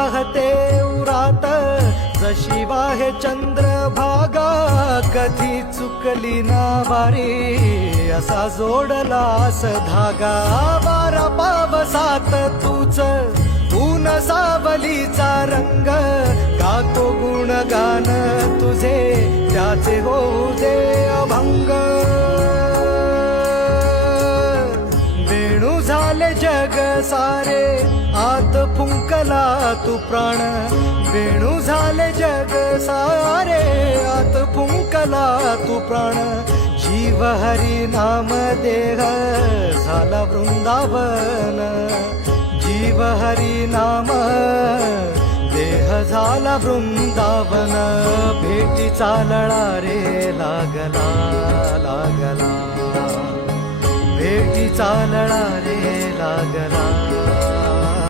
वाहते उरात. जशी वाहे चंद्रभागा कधी चुकली ना वारी असा जोडलास धागा वारा पावसात तूच. ऊन सावलीचा रंग. गातो गुणगान तुझे? त्याचे होऊ दे अभंग. वेणू झाले जग सारे. तू प्राण. वेणू झाले जग सारे आत फुंकला तू प्राण. जीव हरी नाम देह झाला वृंदावन. जीव हरी नाम देह झाला वृंदावन. भेटीचा लळा रे लागला लागला. भेटीचा लळा रे लागला.